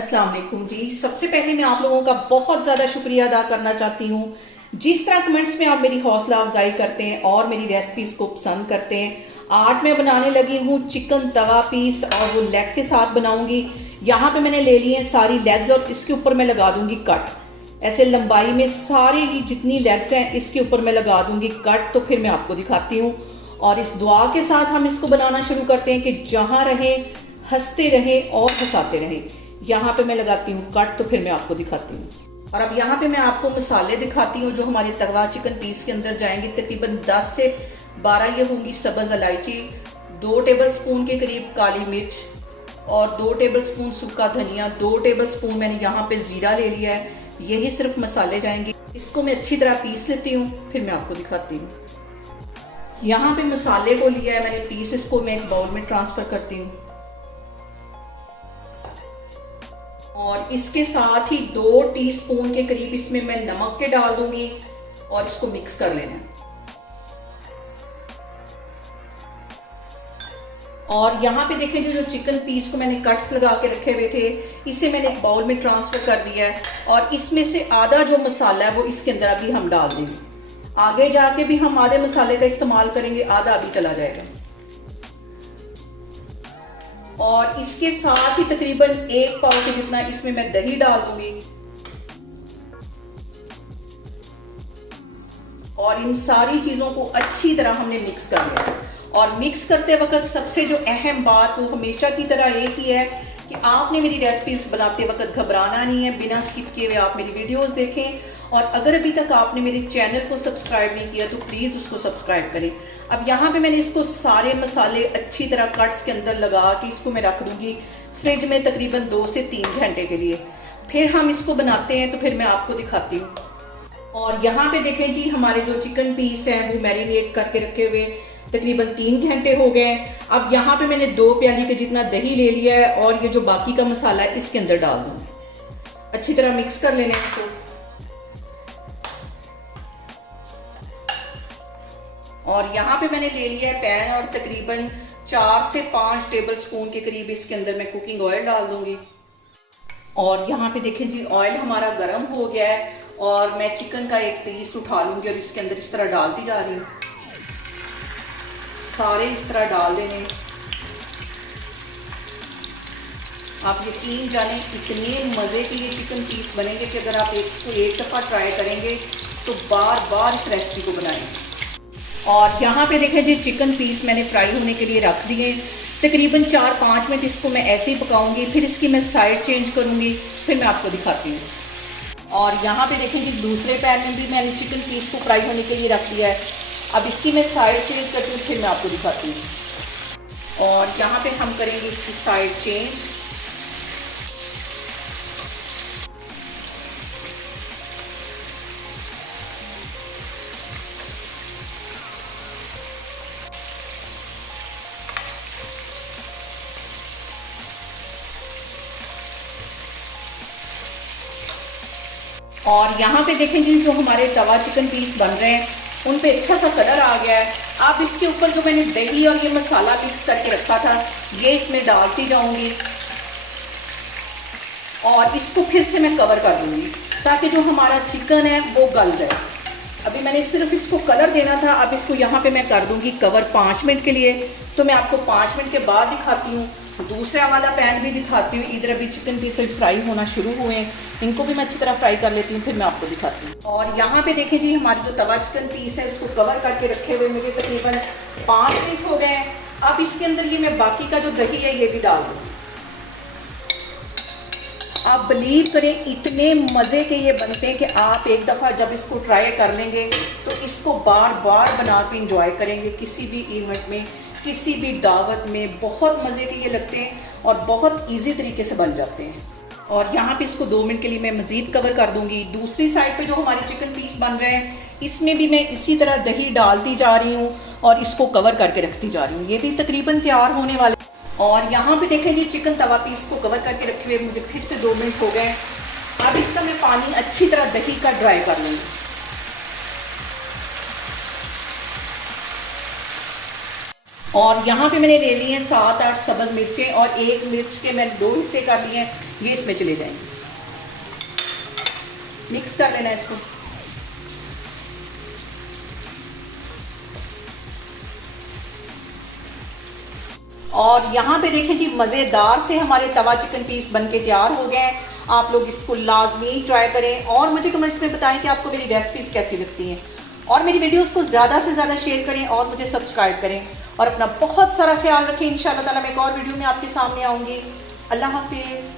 अस्सलाम वालेकुम जी। सबसे पहले मैं आप लोगों का बहुत ज़्यादा शुक्रिया अदा करना चाहती हूँ। जिस तरह कमेंट्स में आप मेरी हौसला अफजाई करते हैं और मेरी रेसिपीज़ को पसंद करते हैं। आज मैं बनाने लगी हूँ चिकन तवा पीस और वो लेग के साथ बनाऊंगी। यहाँ पे मैंने ले ली हैं सारी लेग्स और इसके ऊपर मैं लगा दूंगी कट। ऐसे लंबाई में सारी जितनी लेग्स हैं इसके ऊपर मैं लगा दूंगी कट। तो फिर मैं आपको दिखाती हूँ और इस दुआ के साथ हम इसको बनाना शुरू करते हैं कि जहाँ रहें हंसते रहें और हंसाते रहें। यहाँ पे मैं लगाती हूँ कट। तो फिर मैं आपको दिखाती हूँ और अब यहाँ पे मैं आपको मसाले दिखाती हूँ जो हमारे तवा चिकन पीस के अंदर जाएंगे। तकरीबन 10 से 12 ये होंगी सब्ज़ इलायची, 2 टेबलस्पून के करीब काली मिर्च और 2 टेबलस्पून सूखा धनिया, 2 टेबलस्पून मैंने यहाँ पे ज़ीरा ले लिया है। यही सिर्फ मसाले जाएंगे। इसको मैं अच्छी तरह पीस लेती हूँ, फिर मैं आपको दिखाती हूँ। यहाँ पे मसाले को लिया है मैंने पीस, इसको मैं एक बाउल में ट्रांसफ़र करती हूँ और इसके साथ ही 2 टीस्पून के करीब इसमें मैं नमक के डाल दूंगी और इसको मिक्स कर लेना है। और यहाँ पे देखें जो चिकन पीस को मैंने कट्स लगा के रखे हुए थे इसे मैंने एक बाउल में ट्रांसफ़र कर दिया है और इसमें से आधा जो मसाला है वो इसके अंदर अभी हम डाल देंगे। आगे जाके भी हम आधे मसाले का इस्तेमाल करेंगे, आधा अभी चला जाएगा। और इसके साथ ही तकरीबन 1 पाव के जितना इसमें मैं दही डाल दूंगी और इन सारी चीज़ों को अच्छी तरह हमने मिक्स कर लिया। और मिक्स करते वक्त सबसे जो अहम बात वो हमेशा की तरह एक ही है कि आपने मेरी रेसिपीज़ बनाते वक्त घबराना नहीं है। बिना स्किप किए हुए आप मेरी वीडियोस देखें और अगर अभी तक आपने मेरे चैनल को सब्सक्राइब नहीं किया तो प्लीज़ उसको सब्सक्राइब करें। अब यहाँ पे मैंने इसको सारे मसाले अच्छी तरह कट्स के अंदर लगा के इसको मैं रख दूँगी फ्रिज में तकरीबन 2 से 3 घंटे के लिए। फिर हम इसको बनाते हैं तो फिर मैं आपको दिखाती हूँ। और यहाँ पे देखें जी हमारे जो चिकन पीस हैं वो मैरिनेट करके रखे हुए तकरीबन 3 घंटे हो गए हैं। अब यहाँ पे मैंने 2 प्याली के जितना दही ले लिया है और ये जो बाकी का मसाला है इसके अंदर डाल दूँगी। अच्छी तरह मिक्स कर लेना है इसको। और यहाँ पे मैंने ले लिया है पैन और तकरीबन 4 से 5 टेबलस्पून के करीब इसके अंदर मैं कुकिंग ऑयल डाल दूंगी। और यहाँ पे देखें जी ऑयल हमारा गर्म हो गया है और मैं चिकन का एक पीस उठा लूँगी और इसके अंदर इस तरह डालती जा रही हूँ। सारे इस तरह डाल देने। आप यकीन जाने इतने मज़े के ये चिकन पीस बनेंगे कि अगर आप इसको एक दफ़ा ट्राई करेंगे तो बार बार इस रेसिपी को बनाएंगे। और यहाँ पे देखें जी चिकन पीस मैंने फ्राई होने के लिए रख दिए। तकरीबन 4-5 मिनट इसको मैं ऐसे ही पकाऊंगी, फिर इसकी मैं साइड चेंज करूँगी, फिर मैं आपको दिखाती हूँ। और यहाँ पे देखें जी दूसरे पैन में भी मैंने चिकन पीस को फ्राई होने के लिए रख दिया है। अब इसकी मैं साइड चेंज करती हूँ, फिर मैं आपको दिखाती हूँ। और यहाँ पे हम करेंगे इसकी साइड चेंज। और यहाँ पे देखें जी जो हमारे तवा चिकन पीस बन रहे हैं उन पे अच्छा सा कलर आ गया है। अब इसके ऊपर जो मैंने दही और ये मसाला मिक्स करके रखा था ये इसमें डालती जाऊंगी और इसको फिर से मैं कवर कर दूंगी ताकि जो हमारा चिकन है वो गल जाए। अभी मैंने सिर्फ इसको कलर देना था, अब इसको यहाँ पे मैं कर दूंगी कवर 5 मिनट के लिए। तो मैं आपको 5 मिनट के बाद दिखाती हूँ। दूसरा वाला पैन भी दिखाती हूँ। इधर अभी चिकन पीस फ्राई होना शुरू हुए हैं, इनको भी मैं अच्छी तरह फ्राई कर लेती हूँ, फिर मैं आपको दिखाती हूँ। और यहाँ पे देखें जी हमारी जो तवा चिकन पीस है इसको कवर करके रखे हुए मुझे तकरीबन 5 मिनट हो गए हैं। अब इसके अंदर ये मैं बाकी का जो दही है ये भी डाल दूँ। आप बिलीव करें इतने मज़े के ये बनते हैं कि आप एक दफ़ा जब इसको ट्राई कर लेंगे तो इसको बार बार बना के इंजॉय करेंगे। किसी भी इवेंट में, किसी भी दावत में बहुत मज़े के ये लगते हैं और बहुत इजी तरीके से बन जाते हैं। और यहाँ पे इसको 2 मिनट के लिए मैं मज़ीद कवर कर दूँगी। दूसरी साइड पे जो हमारे चिकन पीस बन रहे हैं इसमें भी मैं इसी तरह दही डालती जा रही हूँ और इसको कवर करके रखती जा रही हूँ। ये भी तकरीबन तैयार होने वाले। और यहाँ पे देखें जी चिकन तवा पीस को कवर करके रखे हुए मुझे फिर से 2 मिनट हो गए। अब इसका मैं पानी अच्छी तरह दही का ड्राई कर लूँगी। और यहाँ पे मैंने ले लिए हैं 7-8 सब्ज़ मिर्चें और एक मिर्च के मैंने 2 हिस्से कर लिए हैं, ये इसमें चले जाएंगे। मिक्स कर लेना है इसको। और यहाँ पे देखें जी, मज़ेदार से हमारे तवा चिकन पीस बनके तैयार हो गए हैं। आप लोग इसको लाजमी ट्राई करें और मुझे कमेंट्स में बताएं कि आपको मेरी रेसिपीज़ कैसी लगती हैं, और मेरी वीडियोस को ज़्यादा से ज़्यादा शेयर करें और मुझे सब्सक्राइब करें, और अपना बहुत सारा ख्याल रखें। इंशाल्लाह ताला मैं एक और वीडियो में आपके सामने आऊँगी। अल्लाह हाफिज़।